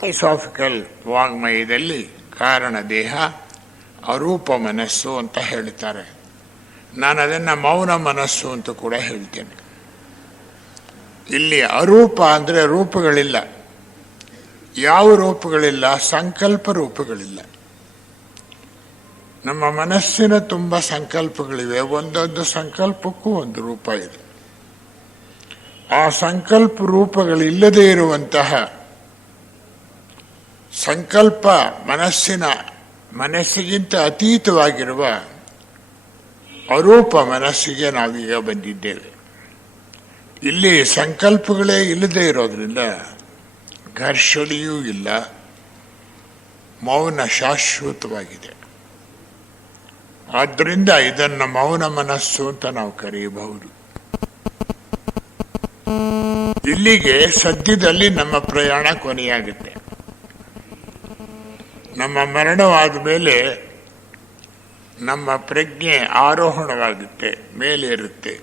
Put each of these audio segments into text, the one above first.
Philosophical ವಾಗ್ಮಯದಲ್ಲಿ ಕಾರಣ ದೇಹ, ಅರೂಪ ಮನಸ್ಸು ಅಂತ ಹೇಳ್ತಾರೆ. ನಾನು ಅದನ್ನು ಮೌನ ಮನಸ್ಸು ಅಂತ ಕೂಡ ಹೇಳ್ತೇನೆ. ಇಲ್ಲಿ ಅರೂಪ ಅಂದರೆ ರೂಪಗಳಿಲ್ಲ. ಯಾವ ರೂಪಗಳಿಲ್ಲ? ಸಂಕಲ್ಪ ರೂಪಗಳಿಲ್ಲ. ನಮ್ಮ ಮನಸ್ಸಿನ ತುಂಬ ಸಂಕಲ್ಪಗಳಿವೆ. ಒಂದೊಂದು ಸಂಕಲ್ಪಕ್ಕೂ ಒಂದು ರೂಪ ಇದೆ. ಆ ಸಂಕಲ್ಪ ರೂಪಗಳಿಲ್ಲದೆ ಇರುವಂತಹ ಸಂಕಲ್ಪ ಮನಸ್ಸಿಗಿಂತ ಅತೀತವಾಗಿರುವ ಅರೂಪ ಮನಸ್ಸಿಗೆ ನಾವೀಗ ಬಂದಿದ್ದೇವೆ. ಇಲ್ಲಿ ಸಂಕಲ್ಪಗಳೇ ಇಲ್ಲದೆ ಇರೋದ್ರಿಂದ ಘರ್ಷಣೆಯೂ ಇಲ್ಲ, ಮೌನ ಶಾಶ್ವತವಾಗಿದೆ. ಆದ್ದರಿಂದ ಇದನ್ನು ಮೌನ ಮನಸ್ಸು ಅಂತ ನಾವು ಕರೆಯಬಹುದು. ಇಲ್ಲಿಗೆ ಸದ್ಯದಲ್ಲಿ ನಮ್ಮ ಪ್ರಯಾಣ ಕೊನೆಯಾಗುತ್ತೆ. ನಮ್ಮ ಮರಣವಾದ ಮೇಲೆ ನಮ್ಮ ಪ್ರಜ್ಞೆ ಆರೋಹಣವಾಗುತ್ತೆ, ಮೇಲೇರುತ್ತೆ.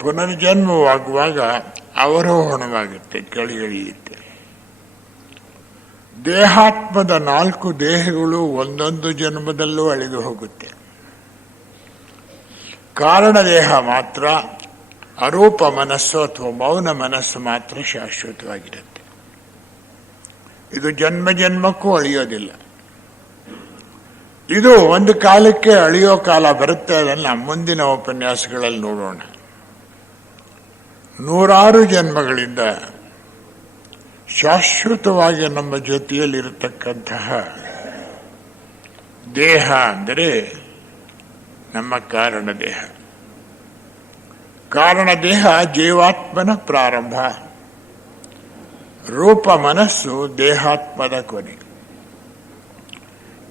ಪುನರ್ಜನ್ಮವಾಗುವಾಗ ಅವರೋಹಣವಾಗುತ್ತೆ, ಕೆಳಗಿಳಿಯುತ್ತೆ. ದೇಹಾತ್ಮದ 4 ದೇಹಗಳು ಒಂದೊಂದು ಜನ್ಮದಲ್ಲೂ ಅಳಿದು ಹೋಗುತ್ತೆ. ಕಾರಣ ದೇಹ ಮಾತ್ರ, ಅರೂಪ ಮನಸ್ಸು ಅಥವಾ ಮೌನ ಮನಸ್ಸು ಮಾತ್ರ ಶಾಶ್ವತವಾಗಿರುತ್ತೆ. ಇದು ಜನ್ಮ ಜನ್ಮಕ್ಕೂ ಅಳಿಯೋದಿಲ್ಲ. ಇದು ಒಂದು ಕಾಲಕ್ಕೆ ಅಳಿಯೋ ಕಾಲ ಬರುತ್ತೆ. ಅದನ್ನು ಮುಂದಿನ ಉಪನ್ಯಾಸಗಳಲ್ಲಿ ನೋಡೋಣ. 100 ಜನ್ಮಗಳಿಂದ ಶಾಶ್ವತವಾಗಿ ನಮ್ಮ ಜೊತೆಯಲ್ಲಿರತಕ್ಕಂತಹ ದೇಹ ಅಂದರೆ ನಮ್ಮ ಕಾರಣ ದೇಹ. ಕಾರಣ ದೇಹ ಜೀವಾತ್ಮನ ಪ್ರಾರಂಭ, ರೂಪ ಮನಸ್ಸು ದೇಹಾತ್ಮದ ಕೊನೆ.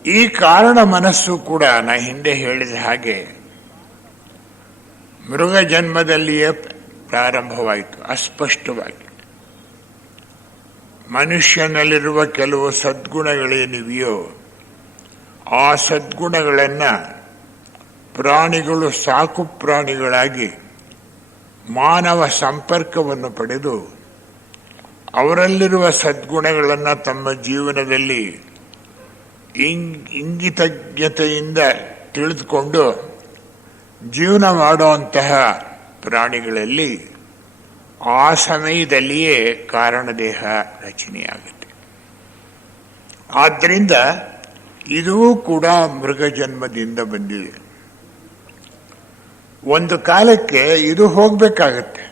ಈ ಕಾರಣ ಮನಸ್ಸು ಕೂಡ ನಾ ಹಿಂದೆ ಹೇಳಿದ ಹಾಗೆ ಮೃಗ ಜನ್ಮದಲ್ಲಿಯೇ ಪ್ರಾರಂಭವಾಯಿತು, ಅಸ್ಪಷ್ಟವಾಗಿ. ಮನುಷ್ಯನಲ್ಲಿರುವ ಕೆಲವು ಸದ್ಗುಣಗಳೇನಿವೆಯೋ ಆ ಸದ್ಗುಣಗಳನ್ನು ಪ್ರಾಣಿಗಳು ಸಾಕು ಪ್ರಾಣಿಗಳಾಗಿ ಮಾನವ ಸಂಪರ್ಕವನ್ನು ಪಡೆದು ಅವರಲ್ಲಿರುವ ಸದ್ಗುಣಗಳನ್ನು ತಮ್ಮ ಜೀವನದಲ್ಲಿ ಇಂಗಿತಜ್ಞತೆಯಿಂದ ತಿಳಿದುಕೊಂಡು ಜೀವನ ಮಾಡುವಂತಹ ಪ್ರಾಣಿಗಳಲ್ಲಿ ಆ ಸಮಯದಲ್ಲಿಯೇ ಕಾರಣದೇಹ ರಚನೆಯಾಗುತ್ತೆ. ಆದ್ದರಿಂದ ಇದೂ ಕೂಡ ಮೃಗಜನ್ಮದಿಂದ ಬಂದಿದೆ. ಒಂದು ಕಾಲಕ್ಕೆ ಇದು ಹೋಗಬೇಕಾಗತ್ತೆ,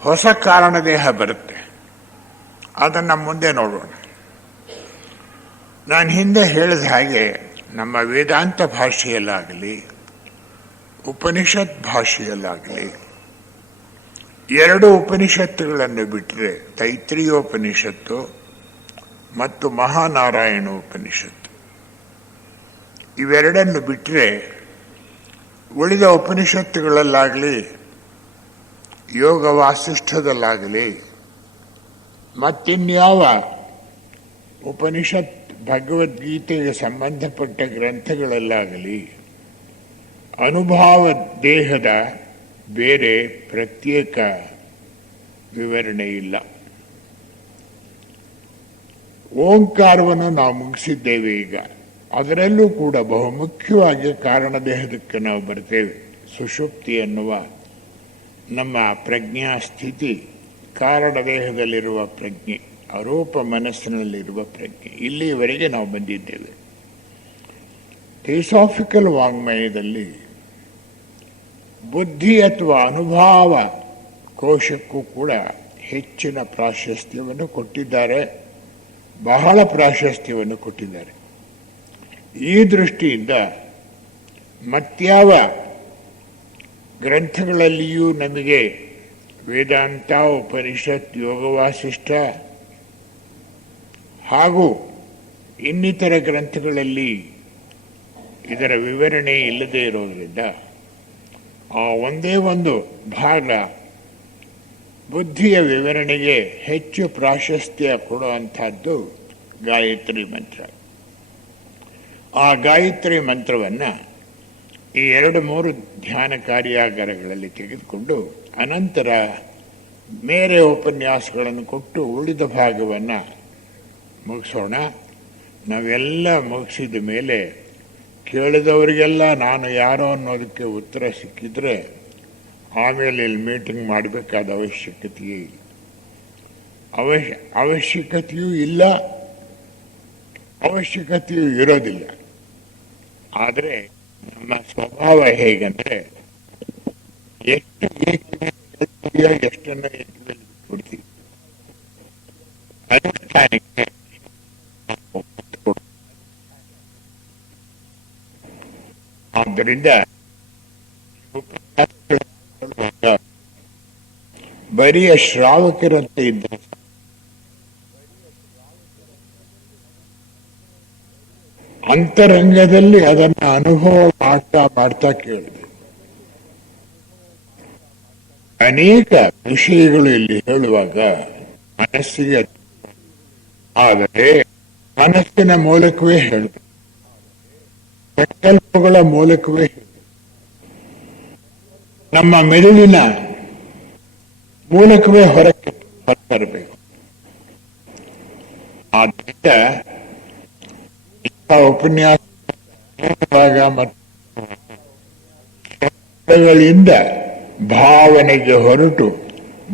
ಹೊಸ ಕಾರಣದೇಹ ಬರುತ್ತೆ. ಅದನ್ನು ಮುಂದೆ ನೋಡೋಣ. ನಾನು ಹಿಂದೆ ಹೇಳಿದ ಹಾಗೆ ನಮ್ಮ ವೇದಾಂತ ಭಾಷೆಯಲ್ಲಾಗಲಿ ಉಪನಿಷತ್ ಭಾಷೆಯಲ್ಲಾಗಲಿ 2 ಉಪನಿಷತ್ತುಗಳನ್ನು ಬಿಟ್ಟರೆ, ತೈತ್ರಿಯೋಪನಿಷತ್ತು ಮತ್ತು ಮಹಾನಾರಾಯಣ ಉಪನಿಷತ್ತು, ಇವೆರಡನ್ನು ಬಿಟ್ಟರೆ ಉಳಿದ ಉಪನಿಷತ್ತುಗಳಲ್ಲಾಗಲಿ ಯೋಗ ವಾಸಿಷ್ಠದಲ್ಲಾಗಲಿ ಮತ್ತಿನ್ಯಾವ ಉಪನಿಷತ್ ಭಗವದ್ಗೀತೆಗೆ ಸಂಬಂಧಪಟ್ಟ ಗ್ರಂಥಗಳಲ್ಲಾಗಲಿ ಅನುಭವ ದೇಹದ ಬೇರೆ ಪ್ರತ್ಯೇಕ ವಿವರಣೆ ಇಲ್ಲ. ಓಂಕಾರವನ್ನು ನಾವು ಮುಗಿಸಿದ್ದೇವೆ. ಈಗ ಅದರಲ್ಲೂ ಕೂಡ ಬಹುಮುಖ್ಯವಾಗಿ ಕಾರಣದೇಹದಕ್ಕೆ ನಾವು ಬರ್ತೇವೆ. ಸುಷುಪ್ತಿ ಎನ್ನುವ ನಮ್ಮ ಪ್ರಜ್ಞಾ ಸ್ಥಿತಿ ಕಾರಣದೇಹದಲ್ಲಿರುವ ಪ್ರಜ್ಞೆ, ಅರೂಪ ಮನಸ್ಸಿನಲ್ಲಿರುವ ಪ್ರಜ್ಞೆ. ಇಲ್ಲಿಯವರೆಗೆ ನಾವು ಬಂದಿದ್ದೇವೆ. ಥಿಯೋಸಾಫಿಕಲ್ ವಾಂಗ್ಮಯದಲ್ಲಿ ಬುದ್ಧಿ ಅಥವಾ ಅನುಭವ ಕೋಶಕ್ಕೂ ಕೂಡ ಹೆಚ್ಚಿನ ಪ್ರಾಶಸ್ತ್ಯವನ್ನು ಕೊಟ್ಟಿದ್ದಾರೆ, ಬಹಳ ಪ್ರಾಶಸ್ತ್ಯವನ್ನು ಕೊಟ್ಟಿದ್ದಾರೆ. ಈ ದೃಷ್ಟಿಯಿಂದ ಮತ್ಯಾವ ಗ್ರಂಥಗಳಲ್ಲಿಯೂ ನಮಗೆ ವೇದಾಂತ, ಉಪನಿಷತ್, ಯೋಗವಾಸಿಷ್ಠ ಹಾಗೂ ಇನ್ನಿತರ ಗ್ರಂಥಗಳಲ್ಲಿ ಇದರ ವಿವರಣೆ ಇಲ್ಲದೆ ಇರೋದರಿಂದ ಆ ಒಂದೇ ಒಂದು ಭಾಗ ಬುದ್ಧಿಯ ವಿವರಣೆಗೆ ಹೆಚ್ಚು ಪ್ರಾಶಸ್ತ್ಯ ಕೊಡುವಂಥದ್ದು ಗಾಯತ್ರಿ ಮಂತ್ರ. ಆ ಗಾಯತ್ರಿ ಮಂತ್ರವನ್ನು ಈ 2-3 ಧ್ಯಾನ ಕಾರ್ಯಾಗಾರಗಳಲ್ಲಿ ತೆಗೆದುಕೊಂಡು ಅನಂತರ ಬೇರೆ ಉಪನ್ಯಾಸಗಳನ್ನು ಕೊಟ್ಟು ಉಳಿದ ಭಾಗವನ್ನು ಮುಗಿಸೋಣ. ನಾವೆಲ್ಲ ಮುಗಿಸಿದ ಮೇಲೆ ಕೇಳಿದವರಿಗೆಲ್ಲ ನಾನು ಯಾರೋ ಅನ್ನೋದಕ್ಕೆ ಉತ್ತರ ಸಿಕ್ಕಿದ್ರೆ ಆಮೇಲೆ ಇಲ್ಲಿ ಮೀಟಿಂಗ್ ಮಾಡಬೇಕಾದ ಅವಶ್ಯಕತೆಯೇ ಇಲ್ಲ. ಅವಶ್ಯಕತೆಯೂ ಇಲ್ಲ, ಅವಶ್ಯಕತೆಯೂ ಇರೋದಿಲ್ಲ. ಆದರೆ ನಮ್ಮ ಸ್ವಭಾವ ಹೇಗಂದ್ರೆ ಎಷ್ಟು ಎಷ್ಟನ್ನು ಬಿಡ್ತೀವಿ. ಅನುಷ್ಠಾನಕ್ಕೆ ಆದ್ದರಿಂದ ಬರಿಯ ಶ್ರಾವಕರಂತೆ ಇದ್ದ ಅಂತರಂಗದಲ್ಲಿ ಅದನ್ನು ಅನುಭವ ಮಾಡ್ತಾ ಕೇಳಿದೆ. ಅನೇಕ ವಿಷಯಗಳು ಇಲ್ಲಿ ಹೇಳುವಾಗ ಮನಸ್ಸಿಗೆ, ಆದರೆ ಮನಸ್ಸಿನ ಮೂಲಕವೇ ಹೇಳಬೇಕು, ಸಂಕಲ್ಪಗಳ ಮೂಲಕವೇ ನಮ್ಮ ಮೆದುಳಿನ ಮೂಲಕವೇ ಹೊರಬರಬೇಕು. ಆದ್ದರಿಂದ ಉಪನ್ಯಾಸ ಮತ್ತು ಭಾವನೆಗೆ ಹೊರಟು,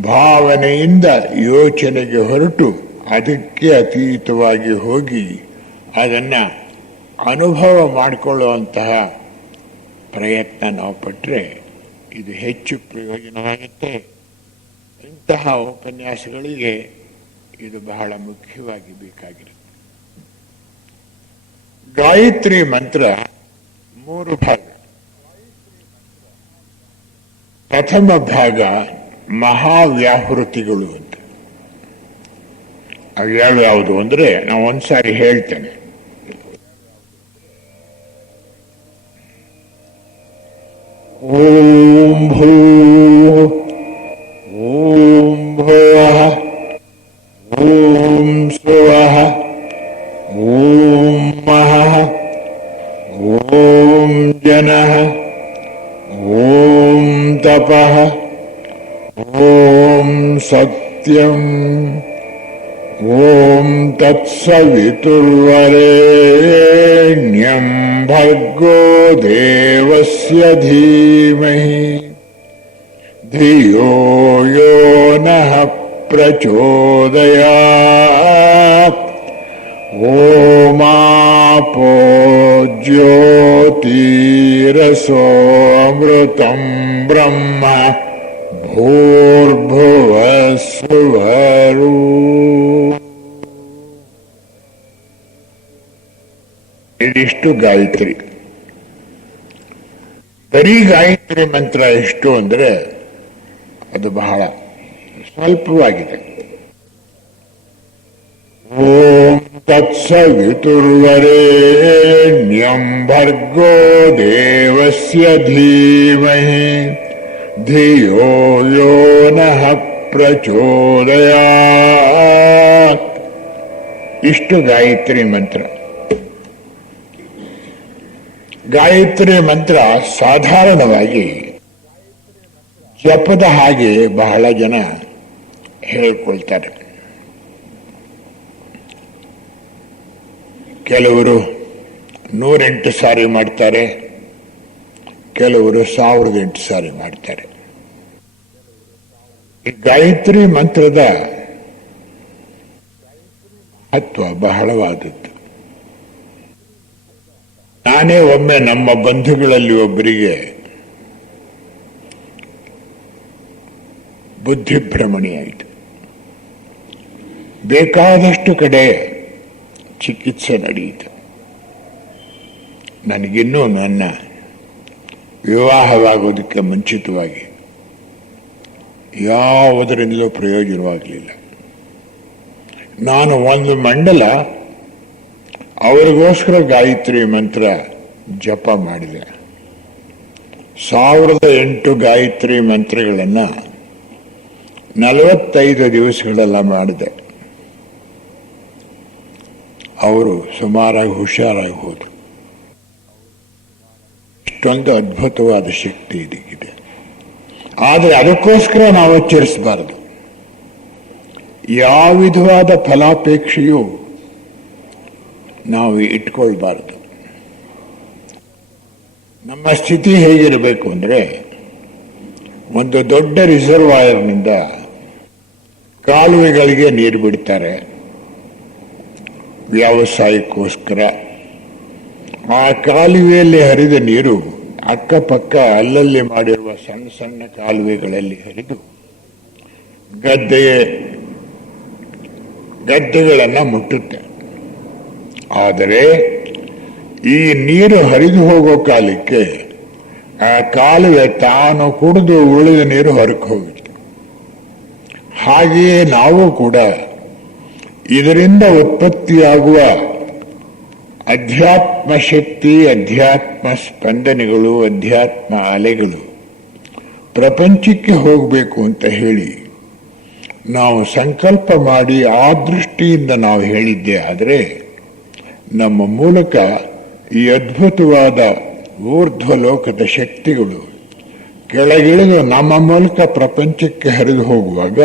ಭಾವನೆಯಿಂದ ಯೋಚನೆಗೆ ಹೊರಟು, ಅದಕ್ಕೆ ಅತೀತವಾಗಿ ಹೋಗಿ ಅದನ್ನು ಅನುಭವ ಮಾಡಿಕೊಳ್ಳುವಂತಹ ಪ್ರಯತ್ನ ನಾವು ಪಟ್ಟರೆ ಇದು ಹೆಚ್ಚು ಪ್ರಯೋಜನವಾಗುತ್ತೆ. ಇಂತಹ ಉಪನ್ಯಾಸಗಳಿಗೆ ಇದು ಬಹಳ ಮುಖ್ಯವಾಗಿ ಬೇಕಾಗಿರುತ್ತೆ. ಗಾಯತ್ರಿ ಮಂತ್ರ 3 ಭಾಗ. ಪ್ರಥಮ ಭಾಗ ಮಹಾವ್ಯಾಹೃತಿಗಳು ಅಂತ. ಅವು ಯಾವುದು ಅಂದ್ರೆ ನಾವು ಒಂದ್ಸಾರಿ ಹೇಳ್ತೇನೆ. ಓಂ ಭೂ ಓಂ ಭುವಃ ಓಂ ಸ್ವಃ ಓಂ ಮಹಃ ಓಂ ಜನಃ ಓಂ ತಪಃ ಓಂ ಸತ್ಯಂ ಓಂ ತತ್ಸವಿತುರ್ವರೆಣ್ಯಂ ಭರ್ಗೋ ದೇವಸ್ಯ ಧೀಮಹಿ ಧಿಯೋ ಯೋ ನಃ ಪ್ರಚೋದಯಾತ್. ಓಮಾಪೋ ಜ್ಯೋತಿರಸೋಮೃತಂ ಬ್ರಹ್ಮ ಭೂರ್ಭುವಸ್ಸುವರೂ. ಇದಿಷ್ಟು ಗಾಯತ್ರಿ. ಬರೀ ಗಾಯತ್ರಿ ಮಂತ್ರ ಎಷ್ಟು ಅಂದ್ರೆ ಅದು ಬಹಳ ಸ್ವಲ್ಪವಾಗಿದೆ. ಓಂ ತತ್ಸವಿತುರ್ವರೆಣ್ಯಂ ಭರ್ಗೋ ದೇವಸ್ಯ ಧೀಮಹಿ ಧಿಯೋ ಯೋ ನಃ ಪ್ರಚೋದಯಾತ್. ಇಷ್ಟು ಗಾಯತ್ರಿ ಮಂತ್ರ. ಗಾಯತ್ರಿ ಮಂತ್ರ ಸಾಧಾರಣವಾಗಿ ಜಪದ ಹಾಗೆ ಬಹಳ ಜನ ಹೇಳ್ಕೊಳ್ತಾರೆ. ಕೆಲವರು 108 ಸಾರಿ ಮಾಡ್ತಾರೆ, ಕೆಲವರು 1008 ಸಾರಿ ಮಾಡ್ತಾರೆ. ಈ ಗಾಯತ್ರಿ ಮಂತ್ರದ ಮಹತ್ವ ಬಹಳವಾದದ್ದು. ನಾನೇ ಒಮ್ಮೆ ನಮ್ಮ ಬಂಧುಗಳಲ್ಲಿ ಒಬ್ಬರಿಗೆ ಬುದ್ಧಿಭ್ರಮಣೆಯಾಯಿತು. ಬೇಕಾದಷ್ಟು ಕಡೆ ಚಿಕಿತ್ಸೆ ನಡೆಯಿತು. ನನಗಿನ್ನೂ ನನ್ನ ವಿವಾಹವಾಗೋದಕ್ಕೆ ಮುಂಚಿತವಾಗಿ ಯಾವುದರಿಂದಲೂ ಪ್ರಯೋಜನವಾಗಲಿಲ್ಲ. ನಾನು ಒಂದು ಮಂಡಲ ಅವರಿಗೋಸ್ಕರ ಗಾಯತ್ರಿ ಮಂತ್ರ ಜಪ ಮಾಡಿದೆ. 1008 ಗಾಯತ್ರಿ ಮಂತ್ರಗಳನ್ನು 45 ದಿವಸಗಳೆಲ್ಲ ಮಾಡಿದೆ. ಅವರು ಸುಮಾರಾಗಿ ಹುಷಾರಾಗಿ ಹೋದರು. ಇಷ್ಟೊಂದು ಅದ್ಭುತವಾದ ಶಕ್ತಿ ಇದಕ್ಕಿದೆ. ಆದರೆ ಅದಕ್ಕೋಸ್ಕರ ನಾವು ಆಚರಿಸಬಾರದು. ಯಾವ ವಿಧವಾದ ಫಲಾಪೇಕ್ಷೆಯೂ ನಾವು ಇಟ್ಕೊಳ್ಬಾರದು. ನಮ್ಮ ಸ್ಥಿತಿ ಹೇಗಿರಬೇಕು ಅಂದರೆ, ಒಂದು ದೊಡ್ಡ ರಿಸರ್ವಾಯರ್ನಿಂದ ಕಾಲುವೆಗಳಿಗೆ ನೀರು ಬಿಡ್ತಾರೆ ವ್ಯವಸಾಯಕ್ಕೋಸ್ಕರ. ಆ ಕಾಲುವೆಯಲ್ಲಿ ಹರಿದ ನೀರು ಅಕ್ಕಪಕ್ಕ ಅಲ್ಲಲ್ಲಿ ಮಾಡಿರುವ ಸಣ್ಣ ಸಣ್ಣ ಕಾಲುವೆಗಳಲ್ಲಿ ಹರಿದು ಗದ್ದೆಗಳನ್ನು ಮುಟ್ಟುತ್ತೆ. ಆದರೆ ಈ ನೀರು ಹರಿದು ಹೋಗೋ ಕಾಲಕ್ಕೆ ಆ ಕಾಲುವೆ ತಾನು ಕುಡಿದು ಉಳಿದ ನೀರು ಹೊರಕ್ಕೆ ಹೋಗುತ್ತೆ. ಹಾಗೆಯೇ ನಾವು ಕೂಡ ಇದರಿಂದ ಉತ್ಪತ್ತಿಯಾಗುವ ಅಧ್ಯಾತ್ಮ ಶಕ್ತಿ, ಅಧ್ಯಾತ್ಮ ಸ್ಪಂದನೆಗಳು, ಅಧ್ಯಾತ್ಮ ಅಲೆಗಳು ಪ್ರಪಂಚಕ್ಕೆ ಹೋಗಬೇಕು ಅಂತ ಹೇಳಿ ನಾವು ಸಂಕಲ್ಪ ಮಾಡಿ ಆ ದೃಷ್ಟಿಯಿಂದ ನಾವು ಹೇಳಿದ್ದೆ ಆದರೆ, ನಮ್ಮ ಮೂಲಕ ಈ ಅದ್ಭುತವಾದ ಊರ್ಧ್ವಲೋಕದ ಶಕ್ತಿಗಳು ಕೆಳಗಿಳಿದು ನಮ್ಮ ಮೂಲಕ ಪ್ರಪಂಚಕ್ಕೆ ಹರಿದು ಹೋಗುವಾಗ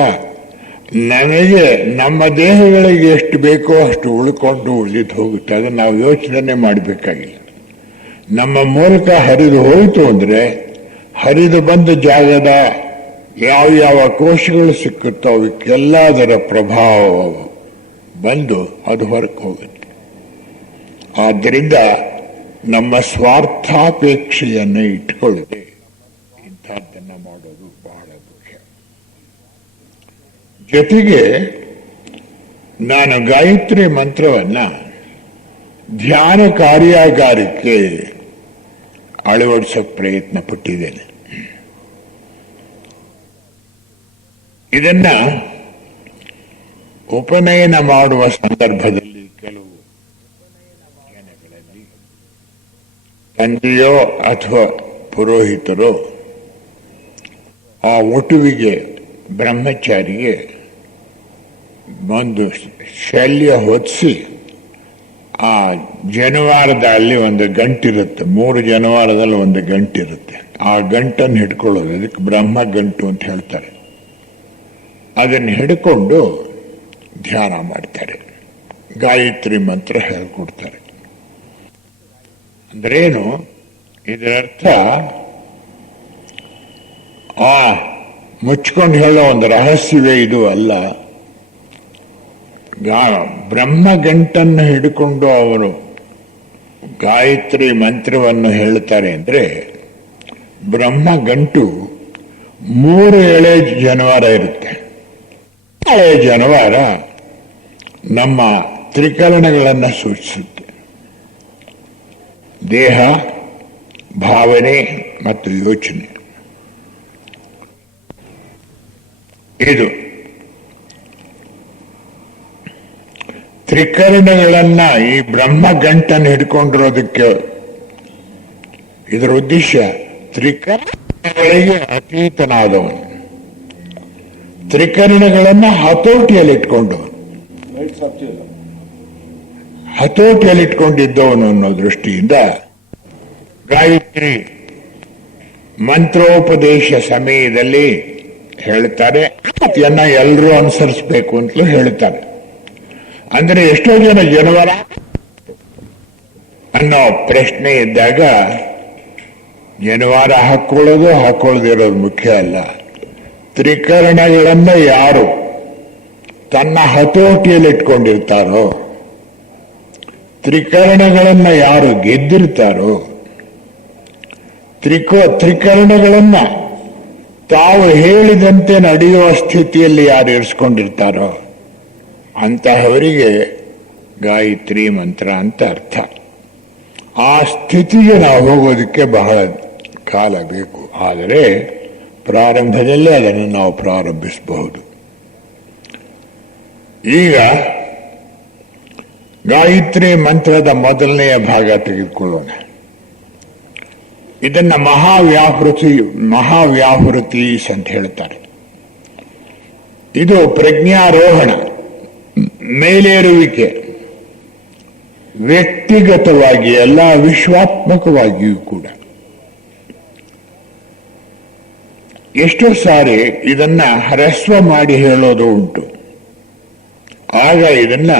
ನಮಗೆ ನಮ್ಮ ದೇಹಗಳಿಗೆ ಎಷ್ಟು ಬೇಕೋ ಅಷ್ಟು ಉಳ್ಕೊಂಡು ಉಳಿದು ಹೋಗುತ್ತೆ. ಅದನ್ನು ನಾವು ಯೋಚನೆ ಮಾಡಬೇಕಾಗಿಲ್ಲ. ನಮ್ಮ ಮೂಲಕ ಹರಿದು ಹೋಯಿತು ಅಂದರೆ ಹರಿದು ಬಂದ ಜಾಗದ ಯಾವ ಕೋಶಗಳು ಸಿಕ್ಕುತ್ತೋ ಅವಕ್ಕೆಲ್ಲ ಅದರ ಪ್ರಭಾವ ಬಂದು ಅದು ಹೊರಕ್ಕೆ ಹೋಗುತ್ತೆ. ಆದ್ದರಿಂದ ನಮ್ಮ ಸ್ವಾರ್ಥಾಪೇಕ್ಷೆಯನ್ನು ಇಟ್ಕೊಳ್ಳದೆ ಇಂಥದ್ದನ್ನು ಮಾಡೋದು ಬಹಳ ಮುಖ್ಯ. ಜೊತೆಗೆ ನಾನು ಗಾಯತ್ರಿ ಮಂತ್ರವನ್ನ ಧ್ಯಾನ ಕಾರ್ಯಾಗಾರಕ್ಕೆ ಅಳವಡಿಸೋ ಪ್ರಯತ್ನ ಪಟ್ಟಿದ್ದೇನೆ. ಇದನ್ನ ಉಪನಯನ ಮಾಡುವ ಸಂದರ್ಭದಲ್ಲಿ ಕೆಲವು ಜನಗಳಲ್ಲಿ ತಂದೆಯೋ ಅಥವಾ ಪುರೋಹಿತರೋ ಆ ಒಟುವಿಗೆ ಬ್ರಹ್ಮಚಾರಿಗೆ ಒಂದು ಶಲ್ಯ ಹೊದಿಸಿ ಆ ಜನವಾರದ ಅಲ್ಲಿ ಒಂದು ಗಂಟಿರುತ್ತೆ, 3 ಜನವಾರದಲ್ಲಿ ಒಂದು ಗಂಟಿರುತ್ತೆ. ಆ ಗಂಟನ್ನು ಹಿಡ್ಕೊಳ್ಳೋದು, ಅದಕ್ಕೆ ಬ್ರಹ್ಮ ಗಂಟು ಅಂತ ಹೇಳ್ತಾರೆ. ಅದನ್ನು ಹಿಡ್ಕೊಂಡು ಧ್ಯಾನ ಮಾಡ್ತಾರೆ, ಗಾಯತ್ರಿ ಮಂತ್ರ ಹೇಳ್ಕೊಡ್ತಾರೆ. ಅಂದ್ರೇನು ಇದರರ್ಥ? ಮುಚ್ಕೊಂಡು ಹೇಳೋ ಒಂದು ರಹಸ್ಯವೇ ಇದು ಅಲ್ಲ. ಬ್ರಹ್ಮ ಗಂಟನ್ನು ಹಿಡ್ಕೊಂಡು ಅವರು ಗಾಯತ್ರಿ ಮಂತ್ರವನ್ನು ಹೇಳ್ತಾರೆ ಅಂದ್ರೆ, ಬ್ರಹ್ಮ ಗಂಟು 3 ಎಳೆ ಜನವಾರ ಇರುತ್ತೆ. ಎಳೆ ಜನವಾರ ನಮ್ಮ ತ್ರಿಕರಣಗಳನ್ನು ಸೂಚಿಸುತ್ತೆ. ದೇಹ, ಭಾವನೆ ಮತ್ತು ಯೋಚನೆ. ಇದು ತ್ರಿಕರಣಗಳನ್ನ ಈ ಬ್ರಹ್ಮ ಗಂಟನ್ನು ಹಿಡ್ಕೊಂಡಿರೋದಕ್ಕೆ ಇದರ ಉದ್ದೇಶ ತ್ರಿಕರಣಗಳಿಗೆ ಅತೀತನಾದವನು, ತ್ರಿಕರಣಗಳನ್ನ ಹತೋಟಿಯಲ್ಲಿಟ್ಕೊಂಡಿದ್ದವನು ಅನ್ನೋ ದೃಷ್ಟಿಯಿಂದ ಗಾಯತ್ರಿ ಮಂತ್ರೋಪದೇಶ ಸಮಯದಲ್ಲಿ ಹೇಳ್ತಾರೆ, ಎಲ್ಲರೂ ಅನುಸರಿಸಬೇಕು ಅಂತಲೂ ಹೇಳ್ತಾರೆ. ಅಂದ್ರೆ ಎಷ್ಟೋ ಜನವರ ಅನ್ನೋ ಪ್ರಶ್ನೆ ಇದ್ದಾಗ ಜನವಾರ ಹಾಕೊಳ್ಳದಿರೋದು ಮುಖ್ಯ ಅಲ್ಲ. ತ್ರಿಕರಣಗಳನ್ನ ಯಾರು ತನ್ನ ಹತೋಟಿಯಲ್ಲಿ ಇಟ್ಕೊಂಡಿರ್ತಾರೋ, ತ್ರಿಕರಣಗಳನ್ನ ಯಾರು ಗೆದ್ದಿರ್ತಾರೋ, ತ್ರಿಕರಣಗಳನ್ನ ತಾವು ಹೇಳಿದಂತೆ ನಡೆಯುವ ಸ್ಥಿತಿಯಲ್ಲಿ ಯಾರು ಇರಿಸ್ಕೊಂಡಿರ್ತಾರೋ ಅಂತಹವರಿಗೆ ಗಾಯತ್ರಿ ಮಂತ್ರ ಅಂತ ಅರ್ಥ. ಆ ಸ್ಥಿತಿಗೆ ನಾವು ಹೋಗೋದಕ್ಕೆ ಬಹಳ ಕಾಲ ಬೇಕು, ಆದರೆ ಪ್ರಾರಂಭದಲ್ಲೇ ಅದನ್ನು ನಾವು ಪ್ರಾರಂಭಿಸಬಹುದು. ಈಗ ಗಾಯತ್ರಿ ಮಂತ್ರದ ಮೊದಲನೆಯ ಭಾಗ ತೆಗೆದುಕೊಳ್ಳೋಣ. ಇದನ್ನ ಮಹಾವ್ಯಾಹೃತಿ ಅಂತ ಹೇಳ್ತಾರೆ. ಇದು ಪ್ರಜ್ಞಾರೋಹಣ, ಮೇಲೇರುವಿಕೆ, ವ್ಯಕ್ತಿಗತವಾಗಿ ಅಲ್ಲ ವಿಶ್ವಾತ್ಮಕವಾಗಿಯೂ ಕೂಡ. ಎಷ್ಟೋ ಸಾರಿ ಇದನ್ನ ಹ್ರಸ್ವ ಮಾಡಿ ಹೇಳೋದು ಉಂಟು. ಆಗ ಇದನ್ನ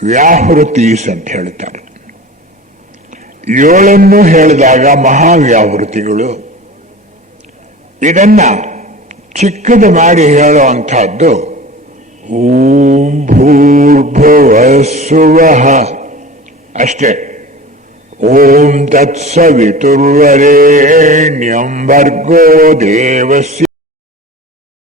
ವ್ಯಾಹೃತೀಸ್ ಅಂತ ಹೇಳ್ತಾರೆ. 7 ಹೇಳಿದಾಗ ಮಹಾವ್ಯಾವೃತಿಗಳು. ಇದನ್ನ ಚಿಕ್ಕದು ಮಾಡಿ ಹೇಳುವಂತಹದ್ದು ಓಂ ಭೂರ್ಭುವಸ್ಸುವಃ ಅಷ್ಟೇ. ಓಂ ತತ್ಸವಿತುರ್ವರೇಣ್ಯಂ ಭರ್ಗೋ ದೇವಸ್ಯ